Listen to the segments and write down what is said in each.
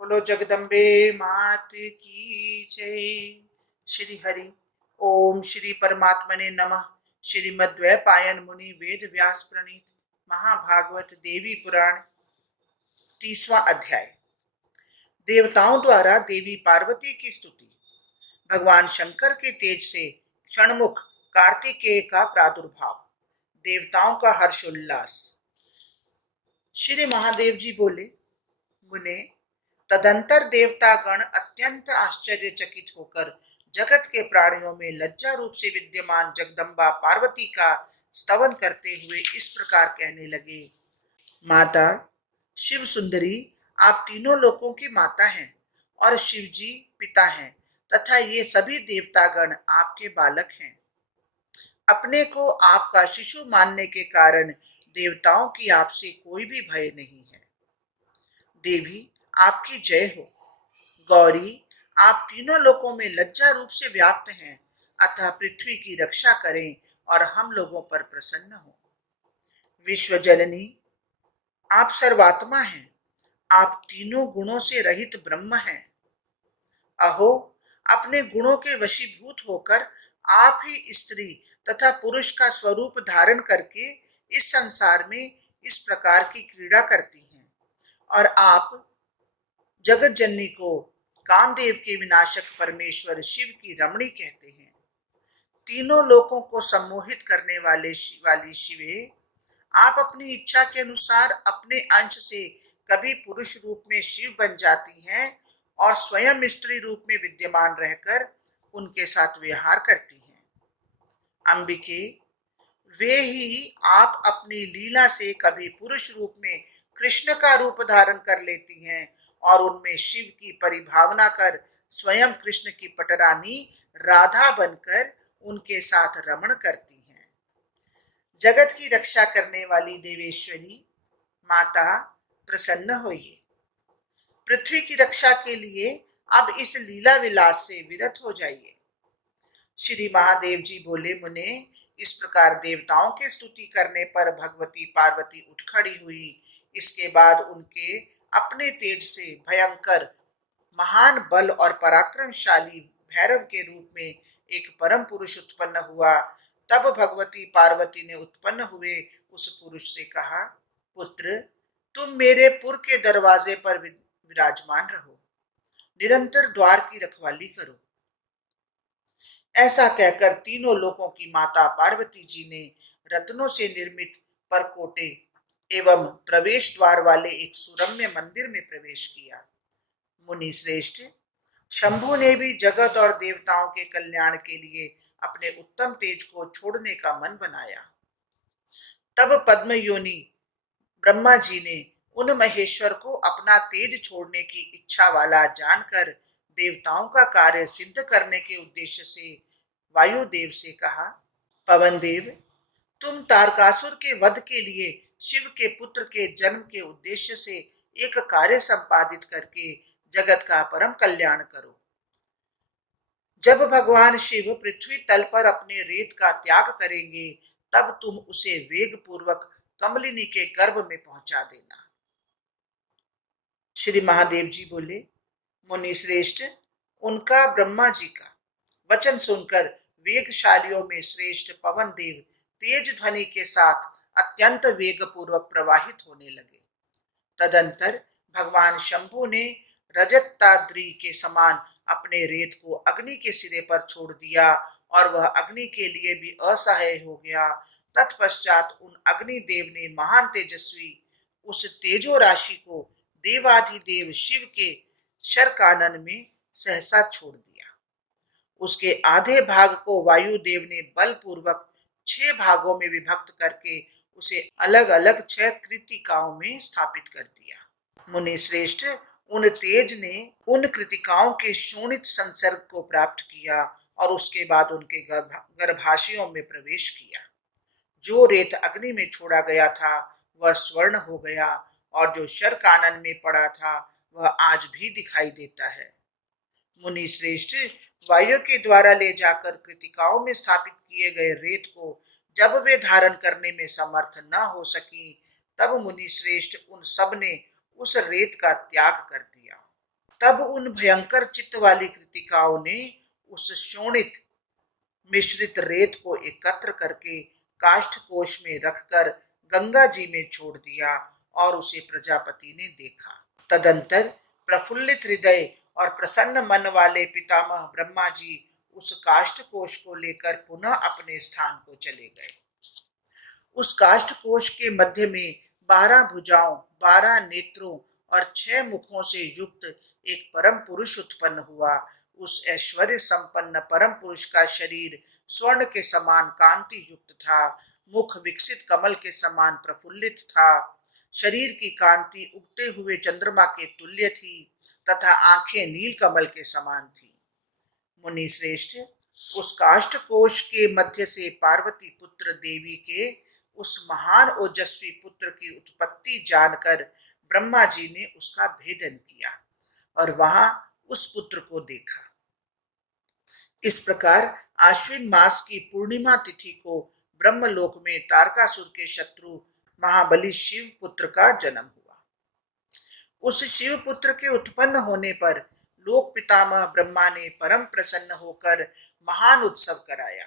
बोलो जगदम्बे मात की जय। श्री हरि ओम श्री परमात्मने नमः। श्रीमद्वैपायन मुनि वेद व्यास प्रणीत महाभागवत देवी पुराण 30वां अध्याय। देवताओं द्वारा देवी पार्वती की स्तुति। भगवान शंकर के तेज से क्षणमुख कार्तिकेय का प्रादुर्भाव। देवताओं का हर्षोल्लास। श्री महादेव जी बोले, मुने, तदंतर देवतागण अत्यंत आश्चर्यचकित होकर जगत के प्राणियों में लज्जा रूप से विद्यमान जगदम्बा पार्वती का स्तवन करते हुए इस प्रकार कहने लगे। माता शिव सुंदरी, आप तीनों लोकों की माता हैं और शिव जी पिता हैं तथा ये सभी देवतागण आपके बालक हैं। अपने को आपका शिशु मानने के कारण देवताओं की आपसे कोई भी भय नहीं है। देवी आपकी जय हो। गौरी, आप तीनों लोकों में लज्जा रूप से व्याप्त हैं, अतः पृथ्वी की रक्षा करें और हम लोगों पर प्रसन्न हो। विश्व जननी, आप सर्वात्मा हैं, आप तीनों गुणों से रहित ब्रह्म हैं। अहो, अपने गुणों के वशीभूत होकर आप ही स्त्री तथा पुरुष का स्वरूप धारण करके इस संसार में इस प्रकार की क्रीड़ा करती हैं और आप जगत जननी को कामदेव के विनाशक परमेश्वर शिव की रमणी कहते हैं। तीनों लोकों को सम्मोहित करने वाली शिवे, आप अपनी इच्छा के अनुसार अपने अंश से कभी पुरुष रूप में शिव बन जाती हैं और स्वयं स्त्री रूप में विद्यमान रहकर उनके साथ विहार करती हैं। अंबिके, वे ही आप अपनी लीला से कभी पुरुष रूप में कृष्ण का रूप धारण कर लेती हैं और उनमें शिव की परिभावना कर स्वयं कृष्ण की पटरानी राधा बनकर उनके साथ रमण करती हैं। जगत की रक्षा करने वाली देवेश्वरी माता, प्रसन्न होइए। पृथ्वी की रक्षा के लिए अब इस लीला विलास से विरत हो जाइए। श्री महादेव जी बोले, मुने, इस प्रकार देवताओं की स्तुति करने पर भगवती पार्वती उठ खड़ी हुई। इसके बाद उनके अपने तेज से भयंकर महान बल और पराक्रमशाली भैरव के रूप में एक परम पुरुष उत्पन्न हुआ। तब भगवती पार्वती ने उत्पन्न हुए उस पुरुष से कहा, पुत्र, तुम मेरे पुर के दरवाजे पर विराजमान रहो, निरंतर द्वार की रखवाली करो। ऐसा कहकर तीनों लोकों की माता पार्वती जी ने रत्नों से निर्मित परकोटे एवं प्रवेश द्वार वाले एक सुरम्य मंदिर में प्रवेश किया। मुनि श्रेष्ठ, शंभु ने भी जगत और देवताओं के कल्याण के लिए अपने उत्तम तेज को छोड़ने का मन बनाया। तब पद्म योनि ब्रह्मा जी ने उन महेश्वर को अपना तेज छोड़ने की इच्छा वाला जानकर देवताओं का कार्य सिद्ध करने के उद्देश्य से वायुदेव से कहा, पवन देव, तुम तारकासुर के वध के लिए शिव के पुत्र के जन्म के उद्देश्य से एक कार्य संपादित करके जगत का परम कल्याण करो। जब भगवान शिव पृथ्वी तल पर अपने रेत का त्याग करेंगे, तब तुम उसे वेग पूर्वक कमलिनी के गर्भ में पहुंचा देना। श्री महादेव जी बोले, मुनि श्रेष्ठ, उनका ब्रह्मा जी का वचन सुनकर वेगशालियों में श्रेष्ठ पवन देव तेज ध्वनि के साथ अत्यंत वेग पूर्वक प्रवाहित होने लगे। तदंतर भगवान शंभु ने रजताद्रि के समान अपने रेत को अग्नि के सिरे पर छोड़ दिया और वह अग्नि के लिए भी असहाय हो गया। तत्पश्चात उन अग्निदेव ने महान तेजस्वी उस तेजो राशि को देवाधिदेव शिव के शरकानन में सहसा छोड़ दिया। उसके आधे भाग को वायुदेव ने बलपूर्वक 6 भागों में विभक्त करके उसे अलग अलग 6 कृतिकाओं में स्थापित कर दिया। मुनि श्रेष्ठ, उन तेज ने उन कृतिकाओं के शोणित संसर्ग को प्राप्त किया और उसके बाद उनके गर्भाशयों में प्रवेश किया। जो रेत अग्नि में छोड़ा गया था वह स्वर्ण हो गया और जो शरकानन में पड़ा था वह आज भी दिखाई देता है। मुनि श्रेष्ठ, वायु के द्वारा ले जाकर कृतिकाओं में स्थापित किए गए रेत को जब वे धारण करने में समर्थ न हो सकी, तब मुनि श्रेष्ठ उन सब ने उस रेत का त्याग कर दिया। तब उन भयंकर चित्त वाली कृतिकाओं ने उस शोणित मिश्रित रेत को एकत्र करके काष्ठ कोश में रखकर गंगा जी में छोड़ दिया और उसे प्रजापति ने देखा। तदंतर प्रफुल्लित हृदय और प्रसन्न मन वाले पितामह ब्रह्मा जी उस काष्ठ कोश को लेकर पुनः अपने स्थान को चले गए। उस काष्ठ कोश के मध्य में 12 भुजाओं, 12 नेत्रों और 6 मुखों से युक्त एक परम पुरुष उत्पन्न हुआ। उस ऐश्वर्य संपन्न परम पुरुष का शरीर स्वर्ण के समान कांति युक्त था, मुख विकसित कमल के समान प्रफुल्लित था, शरीर की कांति उगते हुए चंद्रमा के तुल्य थी तथा आंखें नील कमल के समान थी। मुनि श्रेष्ठ, उस काष्ठ कोश के मध्य से पार्वती पुत्र देवी के उस महान ओजस्वी पुत्र की उत्पत्ति जानकर ब्रह्मा जी ने उसका भेदन किया और वहां उस पुत्र को देखा। इस प्रकार आश्विन मास की पूर्णिमा तिथि को ब्रह्मलोक में तारकासुर के शत्रु महाबली शिव पुत्र का जन्म हुआ। उस शिव पुत्र के उत्पन्न होने पर लोक पितामह ब्रह्मा ने परम प्रसन्न होकर महान उत्सव कराया।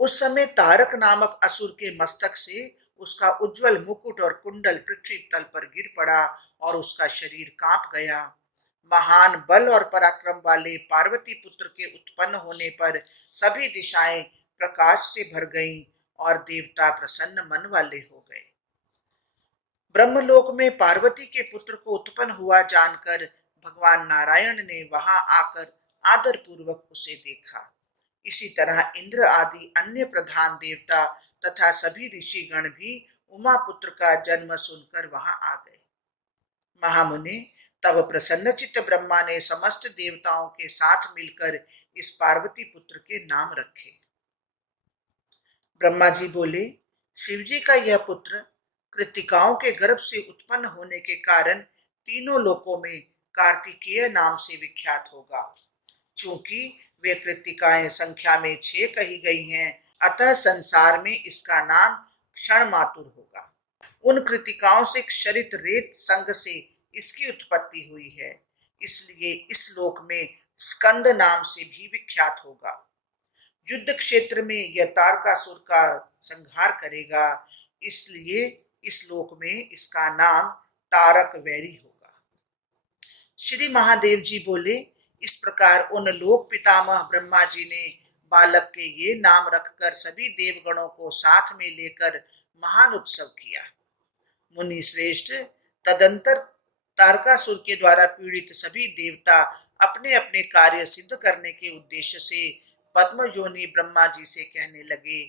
उस समय तारक नामक असुर के मस्तक से उसका उज्जवल मुकुट और कुंडल पृथ्वी तल पर गिर पड़ा और उसका शरीर कांप गया। महान बल और पराक्रम वाले पार्वती पुत्र के उत्पन्न होने पर सभी दिशाएं प्रकाश से भर गईं और देवता प्रसन्न मन वाले हो गए। ब्रह्मलोक में पार्वती के पुत्र को उत्पन्न हुआ जानकर भगवान नारायण ने वहां आकर आदर पूर्वक उसे देखा। इसी तरह इंद्र आदि अन्य प्रधान देवता तथा सभी ऋषिगण भी उमा पुत्र का जन्म सुनकर वहां आ गए। महामुने, तब प्रसन्नचित्त ब्रह्मा ने समस्त देवताओं के साथ मिलकर इस पार्वती पुत्र के नाम रखे। ब्रह्मा जी बोले, शिवजी का यह पुत्र कृतिकाओं के गर्भ से उत्पन्न होने के कारण तीनों लोकों में कार्तिकेय नाम से विख्यात होगा। चूंकि वे कृतिकाएं संख्या में 6 कही गई हैं, अतः संसार में इसका नाम क्षण मातुर होगा। उन कृतिकाओं से क्षरित रेत संग से इसकी उत्पत्ति हुई है, इसलिए इस लोक में स्कंद नाम से भी विख्यात होगा। युद्ध क्षेत्र में यह तारकासुर का संहार करेगा, इसलिए इस लोक में इसका नाम तारक वैरी होगा। श्री महादेव जी बोले, इस प्रकार उन लोक पितामह ब्रह्मा जी ने बालक के ये नाम रखकर सभी देवगणों को साथ में लेकर महान उत्सव किया। मुनि श्रेष्ठ, तदंतर तारकासुर के द्वारा पीड़ित सभी देवता अपने अपने कार्य सिद्ध करने के उद्देश्य से पद्मयोनि ब्रह्मा जी से कहने लगे।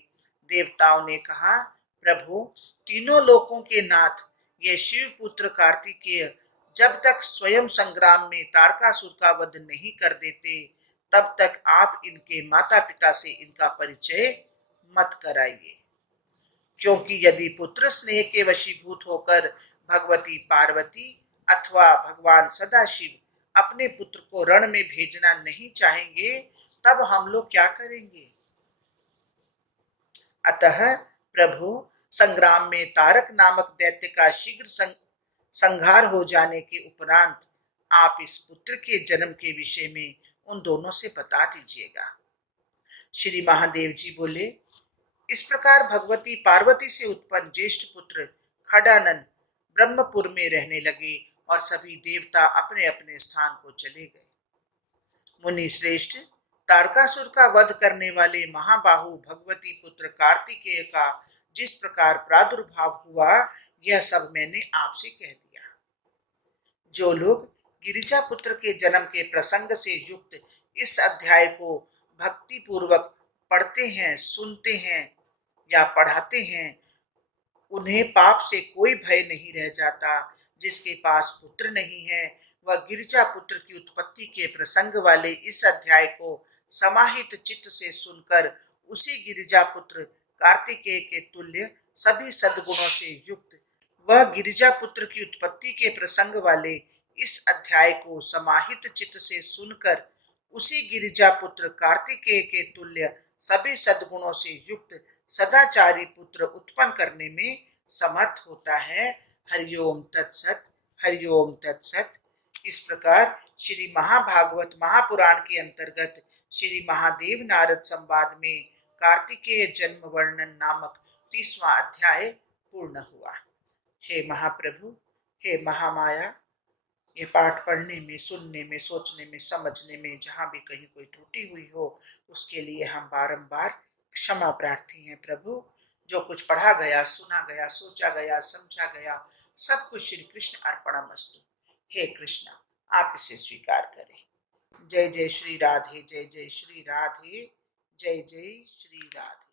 देवताओं ने कहा, प्रभु, तीनों लोकों के नाथ ये शिव पुत्र कार्तिकेय जब तक स्वयं संग्राम में तारकासुर का वध नहीं कर देते, तब तक आप इनके माता पिता से इनका परिचय मत कराइए। क्योंकि यदि पुत्र स्नेह के वशीभूत होकर भगवती पार्वती अथवा भगवान सदाशिव अपने पुत्र को रण में भेजना नहीं चाहेंगे, तब हम लोग क्या करेंगे? अतः प्रभु, संग्राम में तारक नामक दैत्य का शीघ्र संहार हो जाने के उपरांत आप इस पुत्र के जन्म के विषय में उन दोनों से बता दीजिएगा। श्री महादेव जी बोले, इस प्रकार भगवती पार्वती से उत्पन्न ज्येष्ठ पुत्र खडानंद ब्रह्मपुर में रहने लगे और सभी देवता अपने अपने स्थान को चले गए। मुनि श्रेष्ठ, तारकासुर का वध करने वाले महाबाहु भगवती पुत्र कार्तिकेय का जिस प्रकार प्रादुर्भाव हुआ, यह सब मैंने आपसे कह दिया। जो लोग गिरिजा पुत्र के जन्म के प्रसंग से युक्त इस अध्याय को भक्ति पूर्वक पढ़ते हैं, सुनते हैं या पढ़ाते हैं, उन्हें पाप से कोई भय नहीं रह जाता। जिसके पास पुत्र नहीं है, वह गिरिजा पुत्र की उत्पत्ति के प्रसंग वाले इस अध्याय को समाहित चित्त से सुनकर उसी गिरिजा पुत्र कार्तिकेय के तुल्य सभी सद्गुणों से युक्त वह गिरिजा पुत्र की उत्पत्ति के प्रसंग वाले इस अध्याय को समाहित चित्त से सुनकर उसी गिरिजा पुत्र कार्तिकेय के तुल्य सभी सद्गुणों से युक्त सदाचारी पुत्र उत्पन्न करने में समर्थ होता है। हरिओम तत्सत, हरिओम तत्सत। इस प्रकार श्री महाभागवत महापुराण के अंतर्गत श्री महादेव नारद संवाद में कार्तिकेय जन्म वर्णन नामक 30वां अध्याय पूर्ण हुआ। हे महाप्रभु, हे महामाया, ये पाठ पढ़ने में, सुनने में, सोचने में, समझने में जहाँ भी कहीं कोई त्रुटि हुई हो उसके लिए हम बारंबार क्षमा प्रार्थी हैं प्रभु। जो कुछ पढ़ा गया, सुना गया, सोचा गया, समझा गया, सब कुछ श्री कृष्ण अर्पणमस्तु। हे कृष्ण, आप इसे स्वीकार करें। जय जय श्री राधे, जय जय श्री राधे, जय जय श्री राधे।